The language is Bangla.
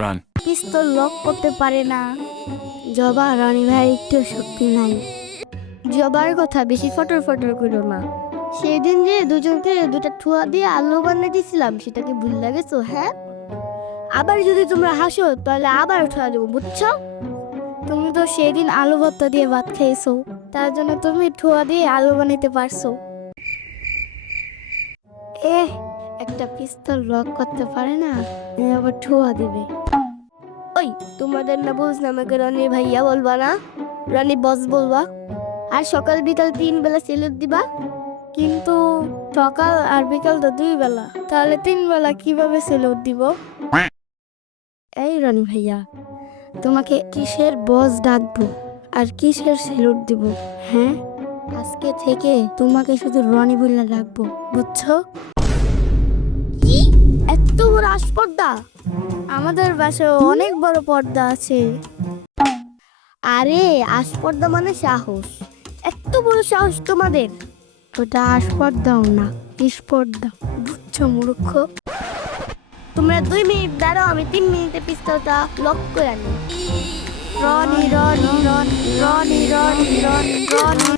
Run. পিস্তল লক করতে পারে না। জবা, রনি ভাই একটু শক্তি নাই। জবার কথা বেশি ফটর ফটর করো না। সেদিন যে দুজনকে দুটা ঠুয়া দিয়ে আলু বানিয়ে দিয়েছিলাম, সেটা কি ভুল লাগেছো? হ্যাঁ, আবার যদি তোমরা হাসো তাহলে আবার ঠুয়া দেবো, বুঝছো? তুমি তো সেদিন আলু ভর্তা দিয়ে ভাত খেয়েছো, তার জন্য তুমি ঠুয়া দিয়ে আলু বানাইতে পারছো। একটা পিস্তল লক করতে পারে না, আবার ঠুয়া দিবে। ওই, তোমাদের না বুঝ না আমাকে রনি ভাইয়া বলবা না, রনি বস বলবা। আর সকাল বিকাল 3 বেলা সেলুট দিবা। কিন্তু সকাল আর বিকাল তো 2 বেলা, তাহলে 3 বেলা কিভাবে সেলুট দিব? এই রনি ভাইয়া, তোমাকে কিসের বস ডাকবো আর কিসের সেলুট দিব? হ্যাঁ, আজকে থেকে তোমাকে শুধু রনি বলে ডাকবো, বুঝছো? কি এত বড় আসপর্দা? আমাদের বাসায় অনেক বড় পর্দা আছে। আরে আসপর্দা মানে সাহস। এত বড় সাহস তোমাদের? ওটা আসপর্দাও না, স্পর্ধা, বুঝছো মূর্খ? তোমরা 2 মিনিট দাঁড়াও, আমি 3 মিনিটে পিস্তলটা লক করে আনি। রনি রনি রনি রনি রনি রনি রনি